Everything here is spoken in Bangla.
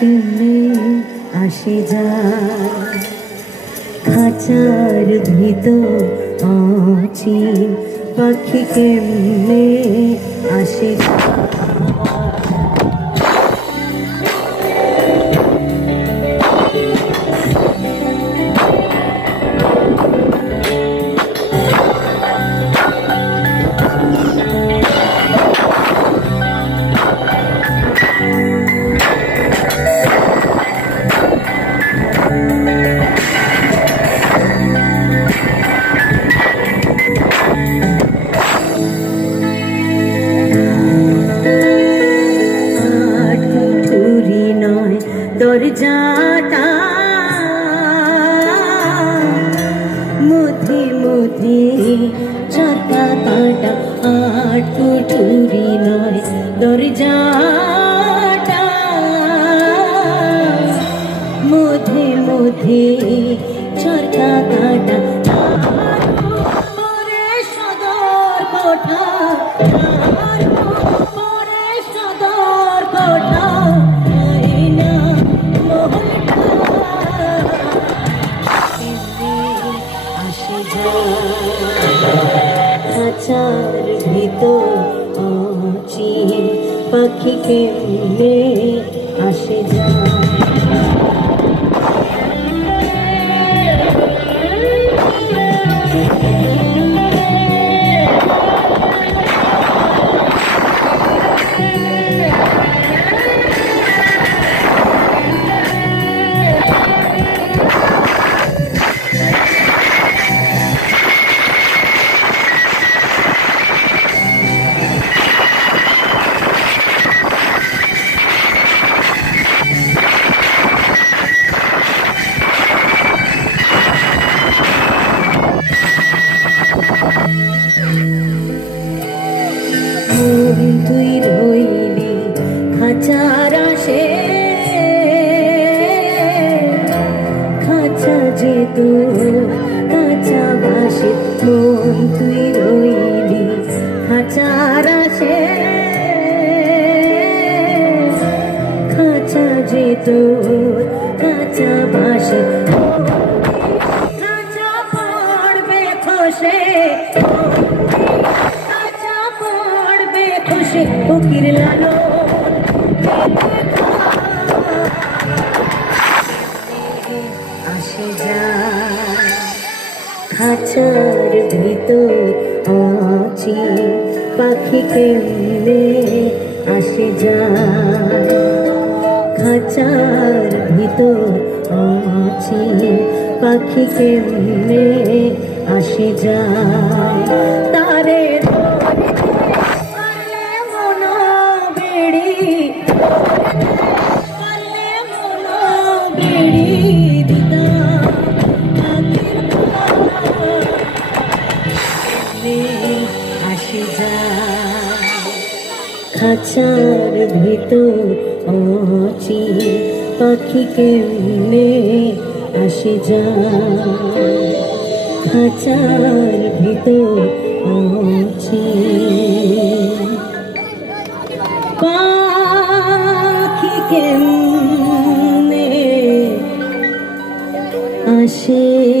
তেমনি আসে যা। খাঁচার ভিতর আছি পাখি কেমনে আসে যা। মধ্যে চাকা কাটা আর কুঠুরি নয় দরজাটা মধ্যে মধ্যে খাঁচার ভিতর অচিন পাখি কেমনে আসে তুই রইলি খাঁচার আসে খাঁচা যে তো কাঁচা বাসে তুই রইলি খাঁচার আসে খাঁচা যে তো খুশি ফকির লালো আসে যায় খাঁচার ভিতর আছি পাখি কেমনে আসে যায় খাঁচার ভিতর আছি পাখি কেমনে আসে যায় তারে খাঁচার ভিতর অচি পাখি কেমনে আসে যায়? খাঁচার ভিতর অচি। পাখি কেমনে আসে?